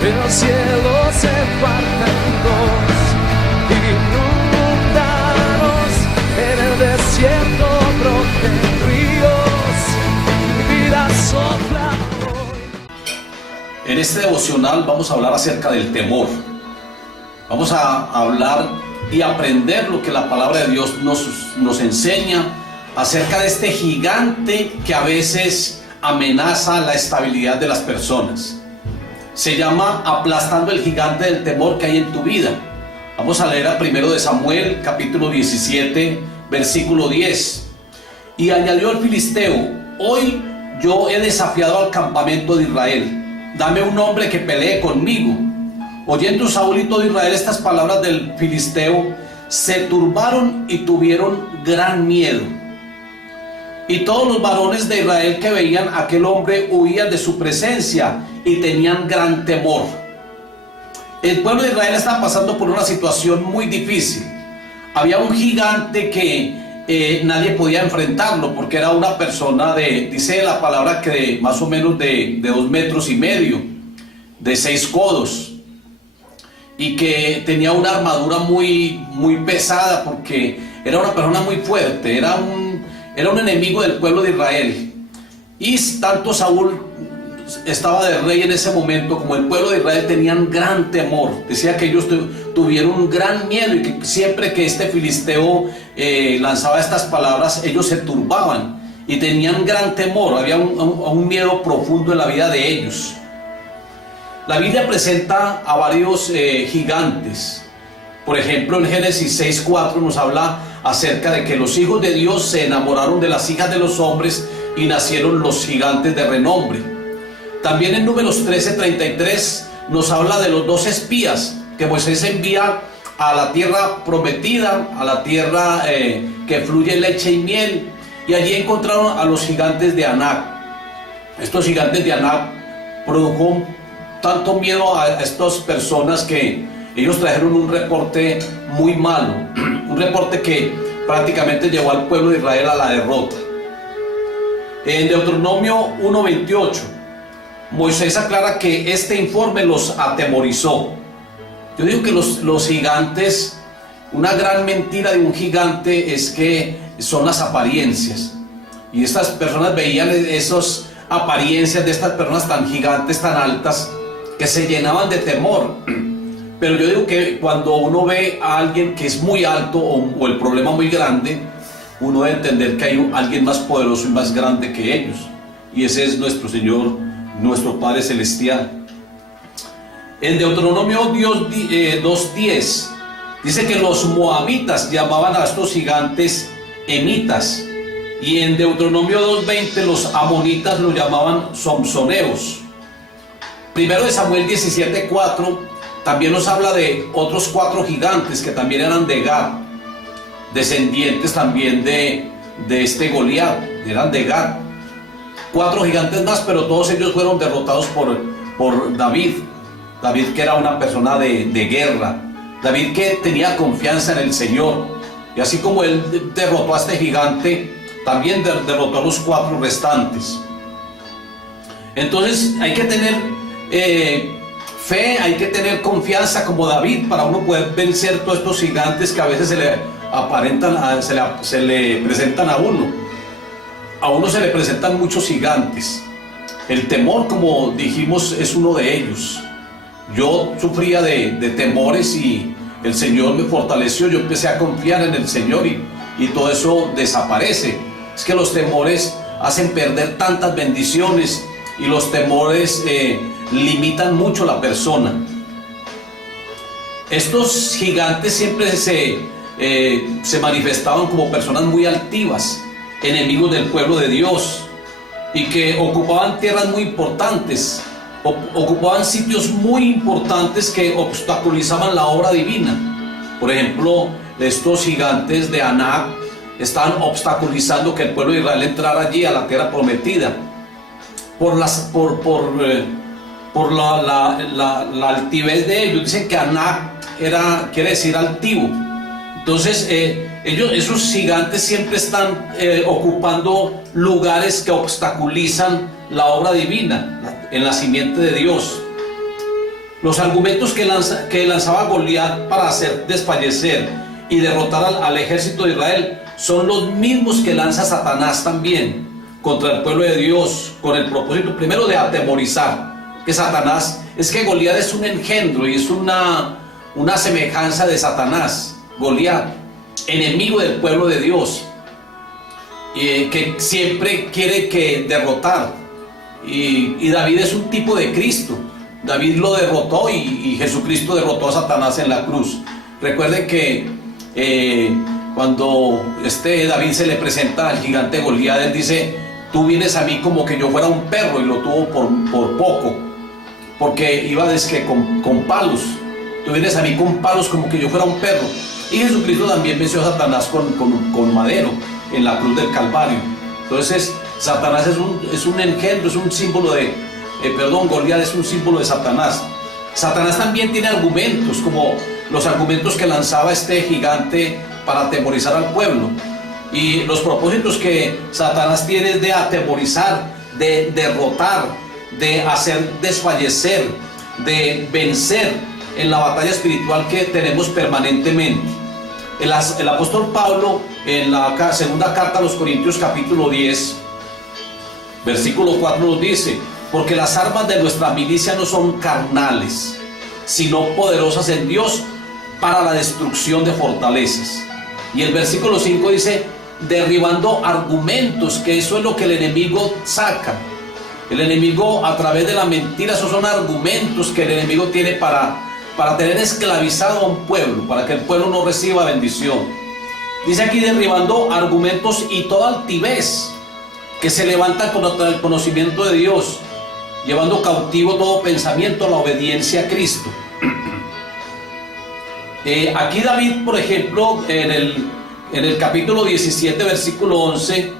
el cielo se parte en dos, inundados en el desierto broten ríos, mi vida sopla hoy. En este devocional vamos a hablar acerca del temor. Vamos a hablar y aprender lo que la palabra de Dios nos enseña acerca de este gigante que a veces amenaza la estabilidad de las personas. Se llama aplastando el gigante del temor que hay en tu vida. Vamos a leer a 1 de Samuel, capítulo 17, versículo 10. Y añadió el filisteo: hoy yo he desafiado al campamento de Israel. Dame un hombre que pelee conmigo. Oyendo Saúl y todo Israel estas palabras del filisteo, se turbaron y tuvieron gran miedo. Y todos los varones de Israel que veían a aquel hombre huían de su presencia y tenían gran temor. El pueblo de Israel estaba pasando por una situación muy difícil. Había un gigante que nadie podía enfrentarlo, porque era una persona dice la palabra que más o menos de 2,5 metros, de 6 codos. Y que tenía una armadura muy pesada, porque era una persona muy fuerte, era un enemigo del pueblo de Israel. Y tanto Saúl estaba de rey en ese momento, como el pueblo de Israel tenían gran temor. Decía que ellos tuvieron un gran miedo, y que siempre que este filisteo lanzaba estas palabras, ellos se turbaban y tenían gran temor. Había un miedo profundo en la vida de ellos. La Biblia presenta a varios gigantes. Por ejemplo, en Génesis 6:4 nos habla acerca de que los hijos de Dios se enamoraron de las hijas de los hombres y nacieron los gigantes de renombre. También en Números 13:33 nos habla de los 2 espías que Moisés envía a la tierra prometida, a la tierra que fluye leche y miel, y allí encontraron a los gigantes de Anac. Estos gigantes de Anac produjo tanto miedo a estas personas que ellos trajeron un reporte muy malo, un reporte que prácticamente llevó al pueblo de Israel a la derrota. En Deuteronomio 1:28, Moisés aclara que este informe los atemorizó. Yo digo que los gigantes, una gran mentira de un gigante es que son las apariencias. Y estas personas veían esas apariencias de estas personas tan gigantes, tan altas, que se llenaban de temor. Pero yo digo que cuando uno ve a alguien que es muy alto o el problema muy grande, uno debe entender que hay alguien más poderoso y más grande que ellos, y ese es nuestro Señor, nuestro Padre Celestial. En Deuteronomio 2:10 dice que los moabitas llamaban a estos gigantes emitas, y en Deuteronomio 2:20 los amonitas lo llamaban somsoneos. 1 de Samuel 17:4 también nos habla de otros 4 gigantes que también eran de Gad, descendientes también de este Goliat, eran de Gad. 4 gigantes más, pero todos ellos fueron derrotados por David. David, que era una persona de guerra. David, que tenía confianza en el Señor. Y así como él derrotó a este gigante, también derrotó a los 4 restantes. Entonces hay que tener fe, hay que tener confianza como David para uno poder vencer todos estos gigantes que a veces se le presentan a uno. A uno se le presentan muchos gigantes. El temor, como dijimos, es uno de ellos. Yo sufría de temores y el Señor me fortaleció. Yo empecé a confiar en el Señor y todo eso desaparece. Es que los temores hacen perder tantas bendiciones, y los temores limitan mucho a la persona. Estos gigantes siempre se manifestaban como personas muy altivas, enemigos del pueblo de Dios, y que ocupaban tierras muy importantes, ocupaban sitios muy importantes que obstaculizaban la obra divina. Por ejemplo, estos gigantes de Anac estaban obstaculizando que el pueblo de Israel entrara allí a la tierra prometida por la altivez de ellos. Dicen que Anac quiere decir altivo. Entonces esos gigantes siempre están ocupando lugares que obstaculizan la obra divina, el nacimiento de Dios. Los argumentos que lanzaba Goliat para hacer desfallecer y derrotar al ejército de Israel son los mismos que lanza Satanás también contra el pueblo de Dios, con el propósito primero de atemorizar. Que Satanás, es que Goliat es un engendro y es una semejanza de Satanás. Goliat, enemigo del pueblo de Dios, que siempre quiere derrotar. Y David es un tipo de Cristo. David lo derrotó y Jesucristo derrotó a Satanás en la cruz. Recuerden que cuando David se le presenta al gigante Goliat, él dice: tú vienes a mí como que yo fuera un perro, y lo tuvo por poco, porque iba con palos. Tú vienes a mí con palos como que yo fuera un perro. Y Jesucristo también venció a Satanás con madero en la cruz del Calvario. Entonces Satanás es un engendro, es un símbolo Goliat es un símbolo de Satanás. Satanás también tiene argumentos, como los argumentos que lanzaba este gigante para atemorizar al pueblo. Y los propósitos que Satanás tiene es de atemorizar, de derrotar, de hacer desfallecer, de vencer en la batalla espiritual que tenemos permanentemente. El apóstol Pablo, en la segunda carta a los Corintios, capítulo 10, versículo 4, nos dice: porque las armas de nuestra milicia no son carnales, sino poderosas en Dios para la destrucción de fortalezas. Y el versículo 5 dice: derribando argumentos, que eso es lo que el enemigo saca. El enemigo, a través de la mentira, esos son argumentos que el enemigo tiene para tener esclavizado a un pueblo, para que el pueblo no reciba bendición. Dice aquí: derribando argumentos y toda altivez que se levanta contra el conocimiento de Dios, llevando cautivo todo pensamiento a la obediencia a Cristo. Aquí David, por ejemplo, en el capítulo 17, versículo 11,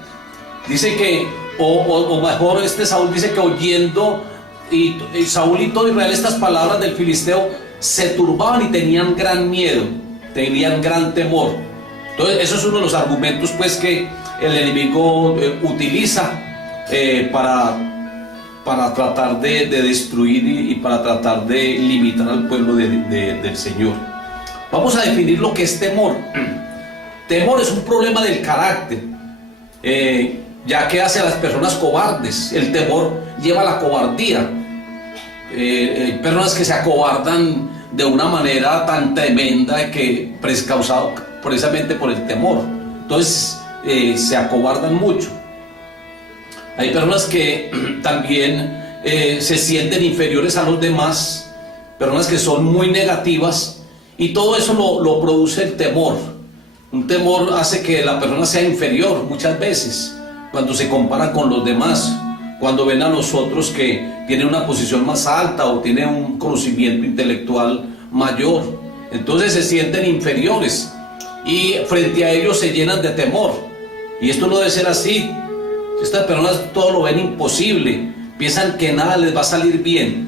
dice que, o mejor, Saúl dice que oyendo y Saúl y todo Israel estas palabras del filisteo, se turbaban y tenían gran miedo, tenían gran temor. Entonces eso es uno de los argumentos, pues, que el enemigo utiliza para tratar de destruir y para tratar de limitar al pueblo del Señor. Vamos a definir lo que es temor. Temor es un problema del carácter, ya que hace a las personas cobardes. El temor lleva a la cobardía. Personas que se acobardan de una manera tan tremenda que es causado precisamente por el temor. Entonces se acobardan mucho. Hay personas que también se sienten inferiores a los demás, personas que son muy negativas, y todo eso lo produce el temor. Un temor hace que la persona sea inferior muchas veces cuando se compara con los demás, cuando ven a los otros que tienen una posición más alta o tienen un conocimiento intelectual mayor. Entonces se sienten inferiores y frente a ellos se llenan de temor. Y esto no debe ser así. Estas personas todo lo ven imposible, piensan que nada les va a salir bien.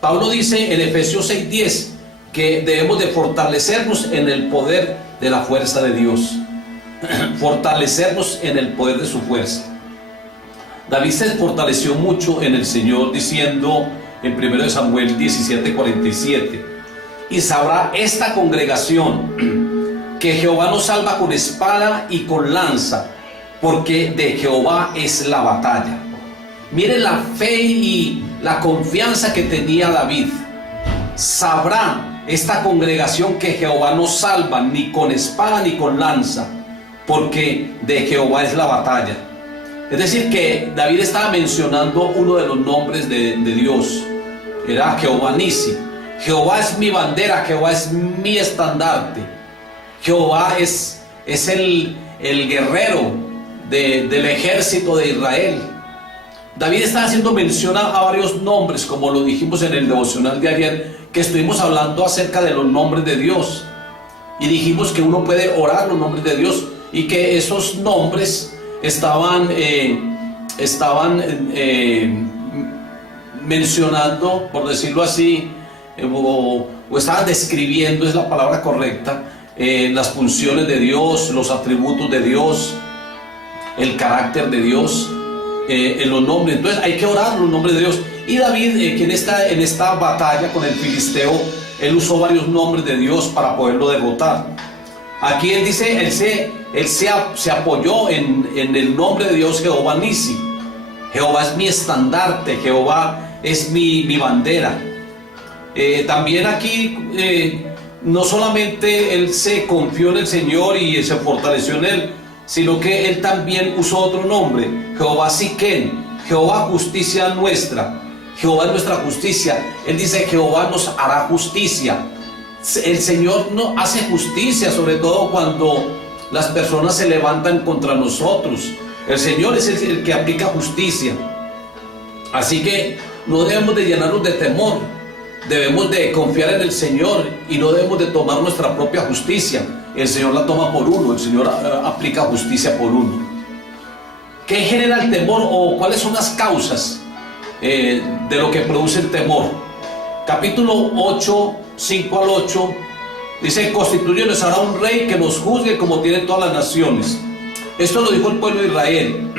Pablo dice en Efesios 6:10 que debemos de fortalecernos en el poder de la fuerza de Dios. Fortalecernos en el poder de su fuerza. David se fortaleció mucho en el Señor, diciendo en 1 Samuel 17:47: y sabrá esta congregación que Jehová nos salva con espada y con lanza, porque de Jehová es la batalla. Miren la fe y la confianza que tenía David. Sabrá esta congregación que Jehová no salva ni con espada ni con lanza, porque de Jehová es la batalla. Es decir, que David estaba mencionando uno de los nombres de Dios. Era Jehová Nisi. Jehová es mi bandera, Jehová es mi estandarte. Jehová es el guerrero del ejército de Israel. David está haciendo mención a varios nombres, como lo dijimos en el devocional de ayer, que estuvimos hablando acerca de los nombres de Dios, y dijimos que uno puede orar los nombres de Dios, y que esos nombres estaban mencionando, por decirlo así, o estaban describiendo, es la palabra correcta, las funciones de Dios, los atributos de Dios, el carácter de Dios. en los nombres. Entonces hay que orar los nombres de Dios. Y David, que en esta batalla con el filisteo, él usó varios nombres de Dios para poderlo derrotar. Aquí él dice, él se apoyó en el nombre de Dios, Jehová Nisi. Jehová es mi estandarte, Jehová es mi bandera. También aquí no solamente él se confió en el Señor y se fortaleció en él, sino que él también usó otro nombre, Jehová Siquén, Jehová justicia nuestra. Jehová es nuestra justicia. Él dice, Jehová nos hará justicia. El Señor no hace justicia, sobre todo cuando las personas se levantan contra nosotros. El Señor es el que aplica justicia. Así que no debemos de llenarnos de temor. Debemos de confiar en el Señor y no debemos de tomar nuestra propia justicia. El Señor la toma por uno, el Señor aplica justicia por uno. ¿Qué genera el temor o cuáles son las causas de lo que produce el temor? Capítulo 8, 5 al 8, dice, constituyónos ahora un rey que nos juzgue como tienen todas las naciones. Esto lo dijo el pueblo de Israel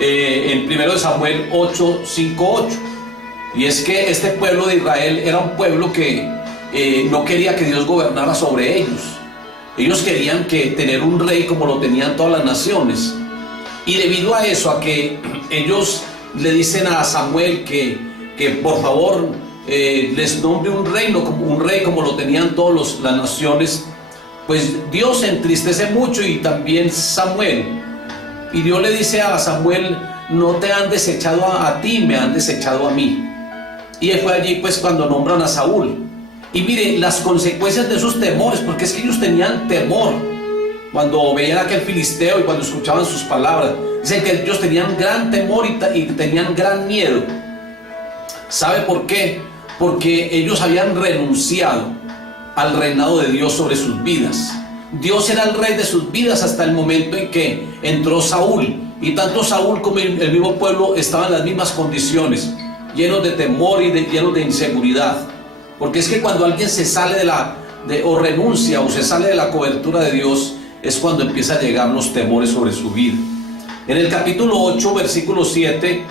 en 1 Samuel 8, 5, 8. Y es que este pueblo de Israel era un pueblo que no quería que Dios gobernara sobre ellos. Ellos querían tener un rey como lo tenían todas las naciones. Y debido a eso, a que ellos le dicen a Samuel que por favor les nombre un rey como lo tenían todas las naciones, pues Dios se entristece mucho y también Samuel. Y Dios le dice a Samuel, no te han desechado a ti, me han desechado a mí. Y fue allí pues cuando nombran a Saúl. Y mire las consecuencias de esos temores, porque es que ellos tenían temor cuando veían a aquel filisteo y cuando escuchaban sus palabras. Dicen que ellos tenían gran temor y tenían gran miedo. ¿Sabe por qué? Porque ellos habían renunciado al reinado de Dios sobre sus vidas. Dios era el rey de sus vidas hasta el momento en que entró Saúl. Y tanto Saúl como el mismo pueblo estaban en las mismas condiciones, llenos de temor y llenos de inseguridad. Porque es que cuando alguien se sale o renuncia o se sale de la cobertura de Dios, es cuando empiezan a llegar los temores sobre su vida. En el capítulo 8, versículo 7,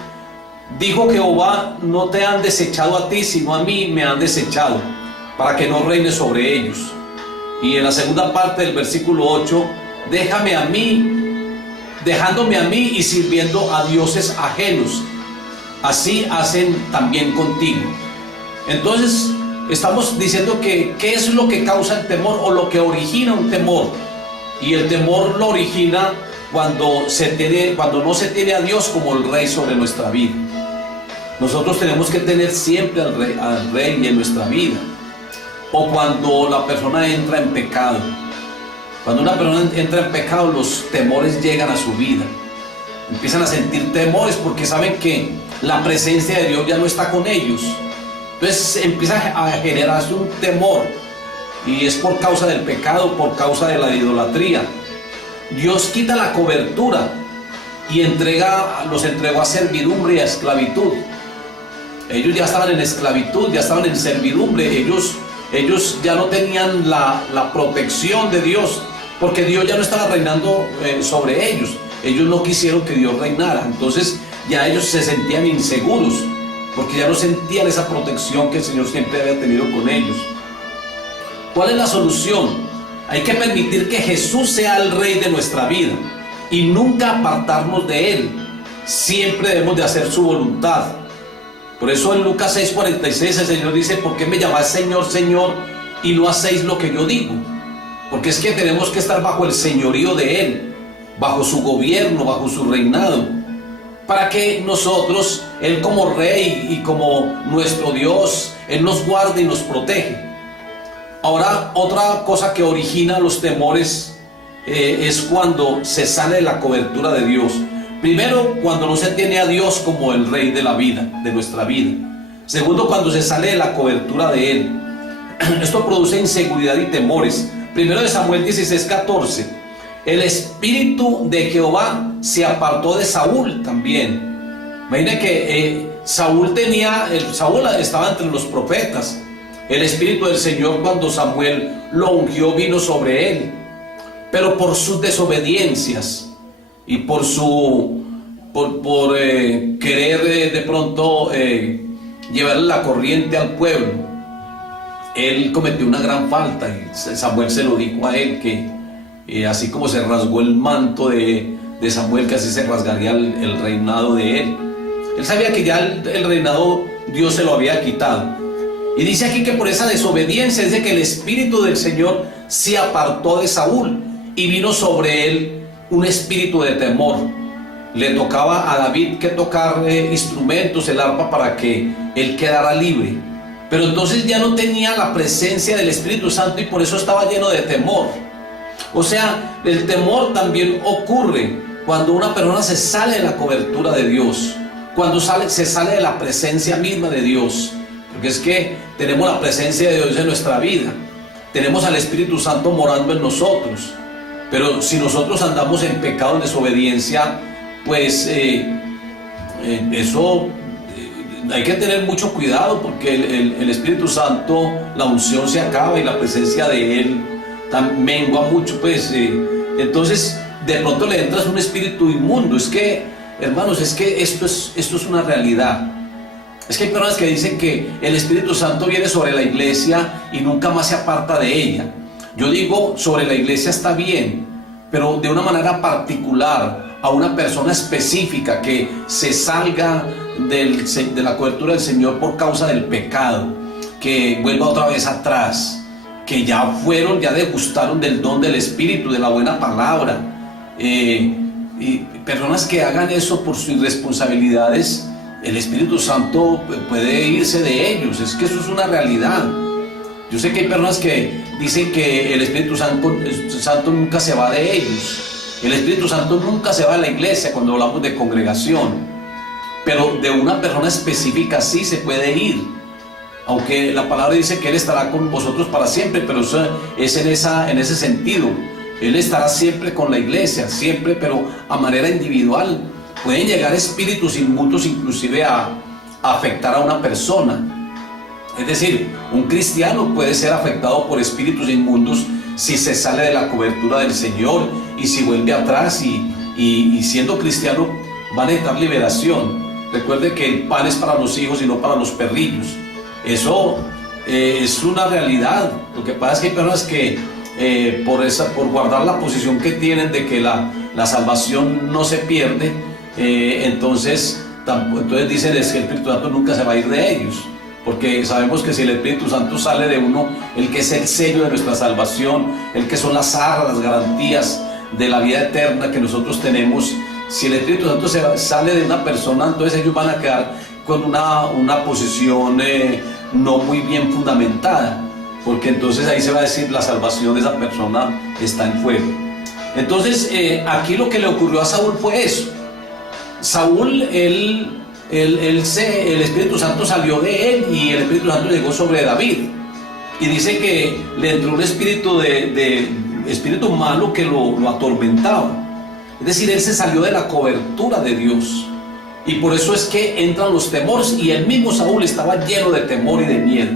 dijo Jehová, no te han desechado a ti, sino a mí me han desechado, para que no reine sobre ellos. Y en la segunda parte del versículo 8, dejándome a mí y sirviendo a dioses ajenos, así hacen también contigo. Entonces estamos diciendo que ¿qué es lo que causa el temor o lo que origina un temor? Y el temor lo origina cuando no se tiene a Dios como el rey sobre nuestra vida. Nosotros tenemos que tener siempre al rey en nuestra vida. O cuando la persona entra en pecado. Cuando una persona entra en pecado, los temores llegan a su vida. Empiezan a sentir temores porque saben que la presencia de Dios ya no está con ellos. Entonces empieza a generarse un temor. Y es por causa del pecado, por causa de la idolatría. Dios quita la cobertura y los entregó a servidumbre y a esclavitud. Ellos ya estaban en esclavitud, ya estaban en servidumbre. Ellos ya no tenían la protección de Dios, porque Dios ya no estaba reinando sobre ellos. Ellos no quisieron que Dios reinara. Entonces ya ellos se sentían inseguros, porque ya no sentían esa protección que el Señor siempre había tenido con ellos. ¿Cuál es la solución? Hay que permitir que Jesús sea el rey de nuestra vida y nunca apartarnos de Él. Siempre debemos de hacer su voluntad. Por eso en Lucas 6:46 el Señor dice, ¿por qué me llamáis Señor, Señor, y no hacéis lo que yo digo? Porque es que tenemos que estar bajo el señorío de Él, bajo su gobierno, bajo su reinado, para que nosotros, Él como Rey y como nuestro Dios, Él nos guarde y nos protege. Ahora, otra cosa que origina los temores es cuando se sale de la cobertura de Dios. Primero, cuando no se tiene a Dios como el Rey de la vida, de nuestra vida. Segundo, cuando se sale de la cobertura de Él. Esto produce inseguridad y temores. Primero de Samuel 16:14. El espíritu de Jehová se apartó de Saúl también. Imaginen que Saúl estaba entre los profetas. El espíritu del Señor, cuando Samuel lo ungió, vino sobre él. Pero por sus desobediencias y por su querer de pronto llevarle la corriente al pueblo, él cometió una gran falta. Y Samuel se lo dijo a él, que así como se rasgó el manto de Samuel, que así se rasgaría el reinado de él. Él sabía que ya el reinado Dios se lo había quitado. Y dice aquí que por esa desobediencia, dice que el Espíritu del Señor se apartó de Saúl y vino sobre él un espíritu de temor. Le tocaba a David que tocar instrumentos, el arpa, para que él quedara libre. Pero entonces ya no tenía la presencia del Espíritu Santo y por eso estaba lleno de temor. O sea, el temor también ocurre cuando una persona se sale de la cobertura de Dios, cuando se sale de la presencia misma de Dios. Porque es que tenemos la presencia de Dios en nuestra vida, tenemos al Espíritu Santo morando en nosotros, pero si nosotros andamos en pecado, en desobediencia, pues eso hay que tener mucho cuidado, porque el Espíritu Santo, la unción se acaba y la presencia de Él mengua mucho, pues entonces de pronto le entras un espíritu inmundo. Es que, hermanos, es que esto es una realidad. Es que hay personas que dicen que el Espíritu Santo viene sobre la iglesia y nunca más se aparta de ella. Yo digo, sobre la iglesia está bien, pero de una manera particular, a una persona específica que se salga de la cobertura del Señor por causa del pecado, que vuelva otra vez atrás, que ya degustaron del don del Espíritu, de la buena palabra, y personas que hagan eso por sus irresponsabilidades, el Espíritu Santo puede irse de ellos. Es que eso es una realidad. Yo sé que hay personas que dicen que el Espíritu Santo nunca se va de ellos. El Espíritu Santo nunca se va de la iglesia cuando hablamos de congregación, pero de una persona específica sí se puede ir, aunque la palabra dice que Él estará con vosotros para siempre, pero eso es en ese sentido. Él estará siempre con la iglesia, siempre, pero a manera individual. Pueden llegar espíritus inmundos inclusive a afectar a una persona. Es decir, un cristiano puede ser afectado por espíritus inmundos si se sale de la cobertura del Señor y si vuelve atrás, y siendo cristiano va a necesitar liberación. Recuerde que el pan es para los hijos y no para los perrillos. Eso es una realidad. Lo que pasa es que hay personas que por guardar la posición que tienen de que la salvación no se pierde, entonces dicen es que el Espíritu Santo nunca se va a ir de ellos, porque sabemos que si el Espíritu Santo sale de uno, el que es el sello de nuestra salvación, el que son las arras, las garantías de la vida eterna que nosotros tenemos, si el Espíritu Santo sale de una persona, entonces ellos van a quedar con una posición no muy bien fundamentada, porque entonces ahí se va a decir la salvación de esa persona está en juego. Entonces aquí lo que le ocurrió a Saúl fue eso. Saúl, el Espíritu Santo salió de él y el Espíritu Santo llegó sobre David, y dice que le entró un espíritu espíritu malo que lo atormentaba. Es decir, él se salió de la cobertura de Dios, y por eso es que entran los temores, y el mismo Saúl estaba lleno de temor y de miedo.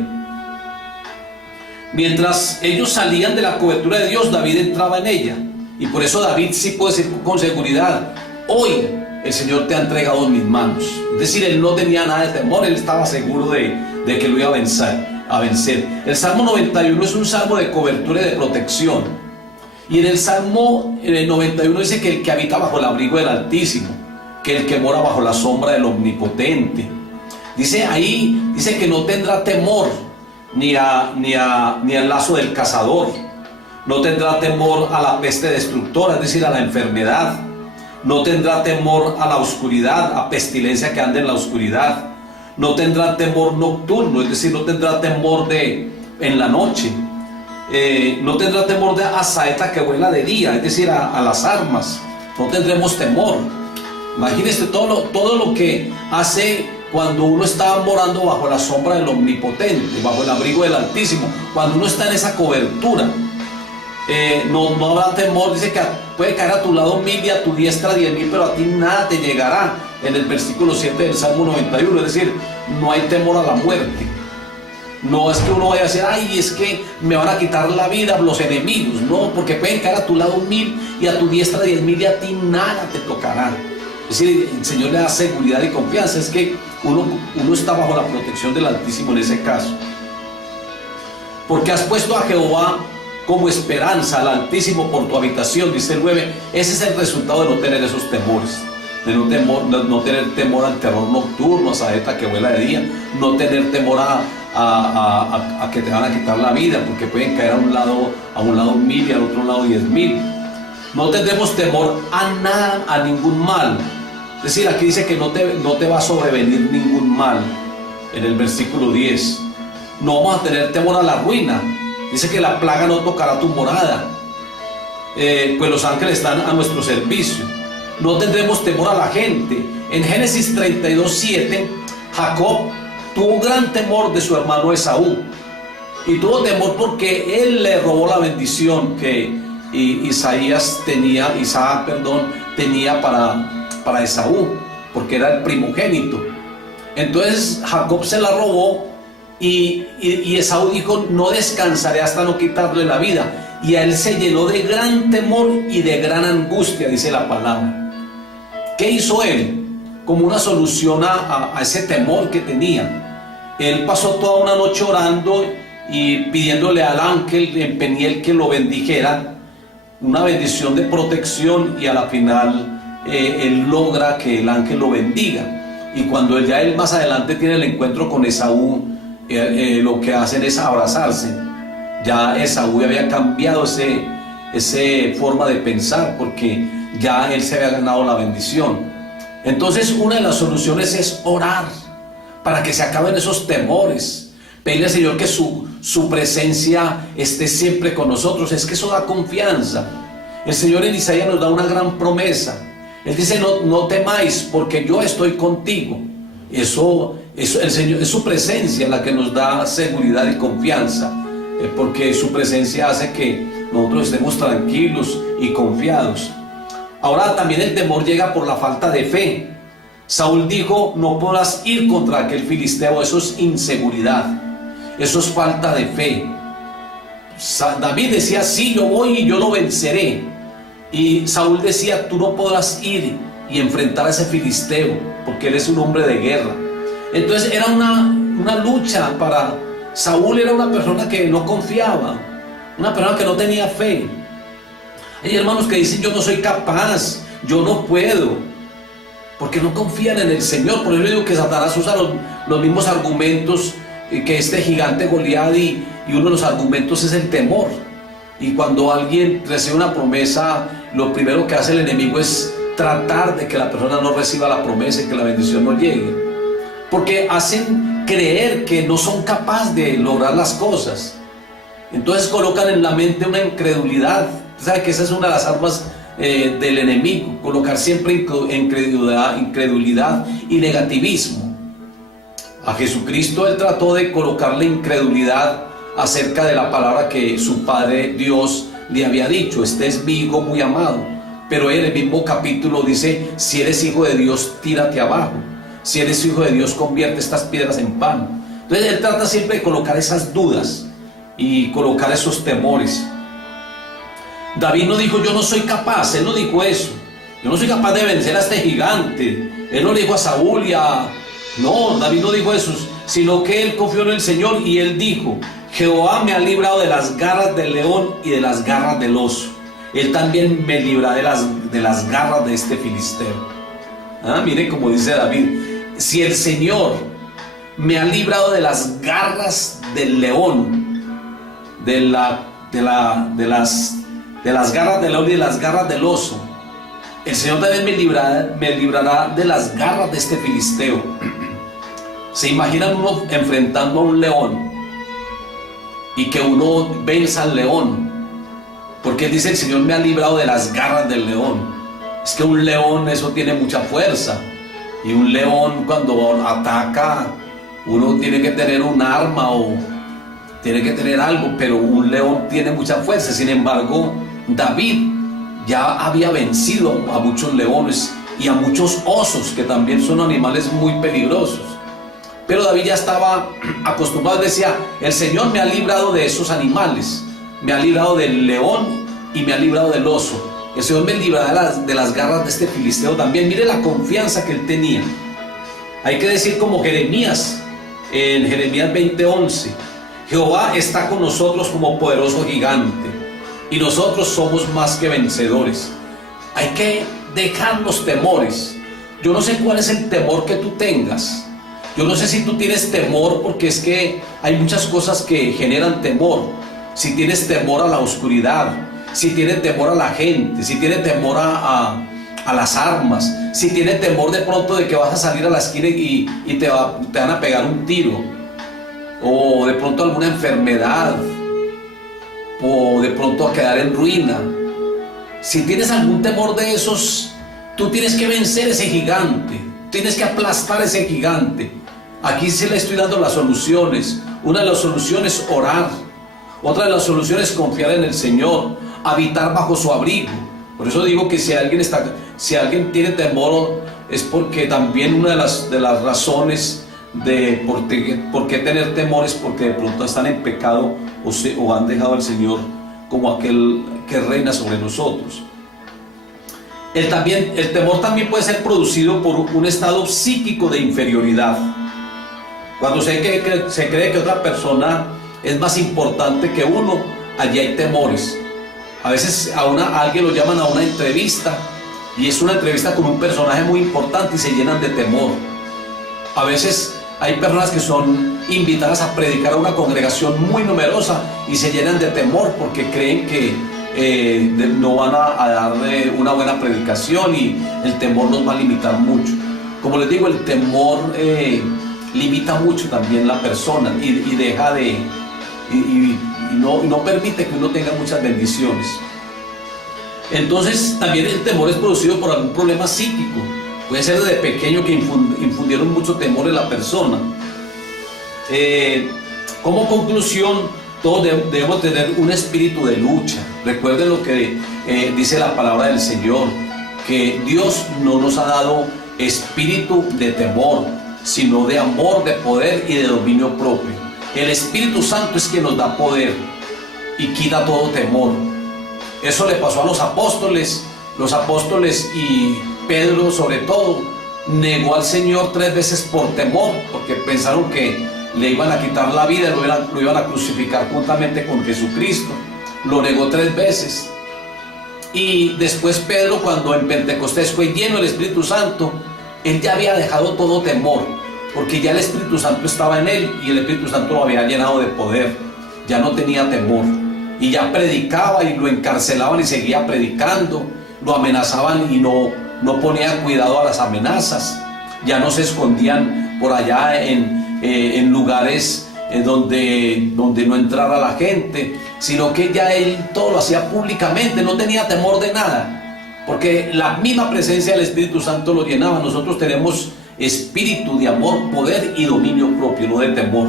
Mientras ellos salían de la cobertura de Dios, David entraba en ella, y por eso David sí puede decir con seguridad: hoy el Señor te ha entregado en mis manos. Es decir, él no tenía nada de temor, él estaba seguro de que lo iba a vencer. El Salmo 91 es un salmo de cobertura y de protección. Y en el Salmo 91 dice que el que habita bajo el abrigo del Altísimo, que el que mora bajo la sombra del Omnipotente. Dice que no tendrá temor ni al lazo del cazador, no tendrá temor a la peste destructora, es decir, a la enfermedad. No tendrá temor a la oscuridad, a pestilencia que ande en la oscuridad. No tendrá temor nocturno, es decir, no tendrá temor en la noche. No tendrá temor a saeta que vuela de día, es decir, a las armas. No tendremos temor. Imagínense todo lo que hace cuando uno está morando bajo la sombra del Omnipotente, bajo el abrigo del Altísimo, cuando uno está en esa cobertura. No habrá temor. Dice que puede caer a tu lado 1000 y a tu diestra 10.000, pero a ti nada te llegará, en el versículo 7 del Salmo 91. Es decir, no hay temor a la muerte. No es que uno vaya a decir: ay, es que me van a quitar la vida los enemigos. No, porque pueden caer a tu lado 1000 y a tu diestra 10.000 y a ti nada te tocará. Es decir, el Señor le da seguridad y confianza. Es que uno está bajo la protección del Altísimo en ese caso. Porque has puesto a Jehová como esperanza, al Altísimo por tu habitación, dice el 9. Ese es el resultado de no tener esos temores. De no tener temor al terror nocturno, a saeta que vuela de día, no tener temor a que te van a quitar la vida, porque pueden caer a un lado 1000 y al otro lado 10.000. No tendremos temor a nada, a ningún mal. Es decir, aquí dice que no te va a sobrevenir ningún mal. En el versículo 10. No vamos a tener temor a la ruina. Dice que la plaga no tocará tu morada. Pues los ángeles están a nuestro servicio. No tendremos temor a la gente. En Génesis 32:7, Jacob tuvo un gran temor de su hermano Esaú. Y tuvo temor porque él le robó la bendición que Isaac tenía para Esaú, porque era el primogénito. Entonces Jacob se la robó y Esaú dijo: no descansaré hasta no quitarle la vida. Y a él se llenó de gran temor y de gran angustia, dice la palabra. ¿Qué hizo él? Como una solución a ese temor que tenía. Él pasó toda una noche orando y pidiéndole al ángel en Peniel que lo bendijera, una bendición de protección, y a la final él logra que el ángel lo bendiga. Y cuando él más adelante tiene el encuentro con Esaú, lo que hacen es abrazarse. Ya Esaú había cambiado ese forma de pensar, porque ya él se había ganado la bendición. Entonces una de las soluciones es orar para que se acaben esos temores, pedirle al Señor que su presencia esté siempre con nosotros. Es que eso da confianza. El Señor en Isaías nos da una gran promesa. Él dice: no temáis, porque yo estoy contigo. Eso el Señor, es su presencia la que nos da seguridad y confianza, porque su presencia hace que nosotros estemos tranquilos y confiados. Ahora también el temor llega por la falta de fe. Saúl dijo: no podrás ir contra aquel filisteo. Eso es inseguridad, eso es falta de fe. David decía: sí, yo voy y yo lo venceré. Y Saúl decía: tú no podrás ir y enfrentar a ese filisteo, porque él es un hombre de guerra. Entonces era una lucha para Saúl. Era una persona que no confiaba, una persona que no tenía fe. Hay hermanos que dicen: yo no soy capaz, yo no puedo, porque no confían en el Señor. Por eso digo que Satanás usa los mismos argumentos que este gigante Goliat, y uno de los argumentos es el temor. Y cuando alguien recibe una promesa, lo primero que hace el enemigo es tratar de que la persona no reciba la promesa y que la bendición no llegue, porque hacen creer que no son capaces de lograr las cosas. Entonces colocan en la mente una incredulidad. ¿Sabe que esa es una de las armas del enemigo? Colocar siempre incredulidad y negativismo. A Jesucristo él trató de colocarle incredulidad acerca de la palabra que su Padre Dios le había dicho: este es mi hijo muy amado. Pero en el mismo capítulo dice: si eres hijo de Dios, tírate abajo. Si eres hijo de Dios, convierte estas piedras en pan. Entonces él trata siempre de colocar esas dudas y colocar esos temores. David no dijo: yo no soy capaz. Él no dijo eso. Yo no soy capaz de vencer a este gigante. Él no le dijo a Saúl No, David no dijo eso, sino que él confió en el Señor y él dijo: Jehová me ha librado de las garras del león y de las garras del oso. Él también me libra de las garras de este filisteo. Mire como dice David: si el Señor me ha librado de las garras del león, de las garras del león y de las garras del oso, el Señor también me librará de las garras de este filisteo. ¿Se imaginan uno enfrentando a un león y que uno venza al león? Porque él dice: el Señor me ha librado de las garras del león. Es que un león, eso tiene mucha fuerza, y un león cuando ataca, uno tiene que tener un arma o tiene que tener algo, pero un león tiene mucha fuerza. Sin embargo, David ya había vencido a muchos leones y a muchos osos, que también son animales muy peligrosos. Pero David ya estaba acostumbrado, decía: el Señor me ha librado de esos animales, me ha librado del león y me ha librado del oso. el Señor me librará de las garras de este filisteo también. Mire la confianza que él tenía. Hay que decir como Jeremías, en Jeremías 20:11, Jehová está con nosotros como poderoso gigante, y nosotros somos más que vencedores. Hay que dejar los temores. Yo no sé cuál es el temor que tú tengas. Yo no sé si tú tienes temor, porque es que hay muchas cosas que generan temor. Si tienes temor a la oscuridad, si tienes temor a la gente, si tienes temor a las armas, si tienes temor de pronto de que vas a salir a la esquina y te van a pegar un tiro, o de pronto alguna enfermedad, o de pronto a quedar en ruina. Si tienes algún temor de esos, tú tienes que vencer ese gigante, tienes que aplastar ese gigante. Aquí sí le estoy dando las soluciones. Una de las soluciones es orar. Otra de las soluciones es confiar en el Señor, habitar bajo su abrigo. Por eso digo que si alguien tiene temor, es porque también una de las razones de por qué tener temor es porque de pronto están en pecado o han dejado al Señor como aquel que reina sobre nosotros. El temor también puede ser producido por un estado psíquico de inferioridad. Cuando se cree que otra persona es más importante que uno, allí hay temores. A veces a alguien lo llaman a una entrevista, y es una entrevista con un personaje muy importante y se llenan de temor. A veces hay personas que son invitadas a predicar a una congregación muy numerosa y se llenan de temor porque creen que no van a dar una buena predicación, y el temor nos va a limitar mucho. Como les digo, el temor limita mucho también la persona y deja de no permite que uno tenga muchas bendiciones. Entonces también el temor es producido por algún problema psíquico. Puede ser desde pequeño que infundieron mucho temor en la persona. Como conclusión, todos debemos tener un espíritu de lucha. Recuerden lo que dice la palabra del Señor, que Dios no nos ha dado espíritu de temor, sino de amor, de poder y de dominio propio. El Espíritu Santo es quien nos da poder y quita todo temor. Eso le pasó a los apóstoles. Los apóstoles, y Pedro sobre todo, negó al Señor 3 veces por temor, porque pensaron que le iban a quitar la vida, lo iban a crucificar juntamente con Jesucristo. Lo negó 3 veces. Y después Pedro, cuando en Pentecostés fue lleno del Espíritu Santo, él ya había dejado todo temor, porque ya el Espíritu Santo estaba en él y el Espíritu Santo lo había llenado de poder. Ya no tenía temor y ya predicaba, y lo encarcelaban y seguía predicando, lo amenazaban y no ponía cuidado a las amenazas. Ya no se escondían por allá en lugares donde no entrara la gente, sino que ya él todo lo hacía públicamente, no tenía temor de nada, porque la misma presencia del Espíritu Santo lo llenaba. Nosotros tenemos espíritu de amor, poder y dominio propio, no de temor.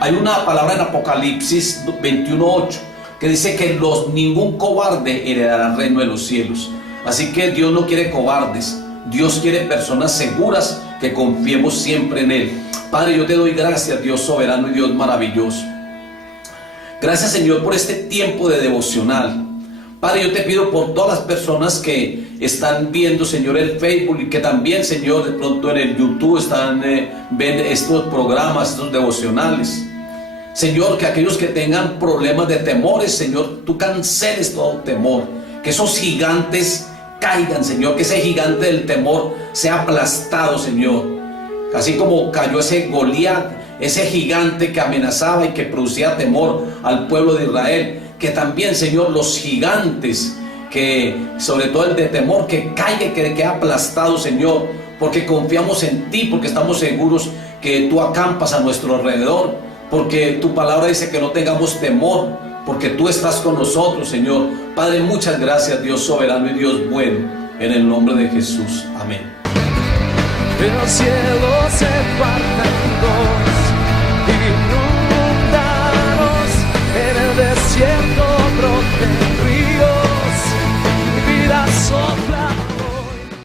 Hay una palabra en Apocalipsis 21:8 que dice que ningún cobarde heredará el reino de los cielos. Así que Dios no quiere cobardes, Dios quiere personas seguras que confiemos siempre en Él. Padre, yo te doy gracias, Dios soberano y Dios maravilloso. Gracias, Señor, por este tiempo de devocional. Padre, yo te pido por todas las personas que están viendo, Señor, el Facebook, y que también, Señor, de pronto en el YouTube ven estos programas, estos devocionales. Señor, que aquellos que tengan problemas de temores, Señor, tú canceles todo temor, que esos gigantes caigan, Señor, que ese gigante del temor sea aplastado, Señor. Así como cayó ese Goliat, ese gigante que amenazaba y que producía temor al pueblo de Israel, que también, Señor, los gigantes, que sobre todo el de temor, que caiga, que quede aplastado, Señor, porque confiamos en ti, porque estamos seguros que tú acampas a nuestro alrededor, porque tu palabra dice que no tengamos temor, porque tú estás con nosotros, Señor. Padre, muchas gracias, Dios soberano y Dios bueno, en el nombre de Jesús. Amén. El cielo se parte en dos.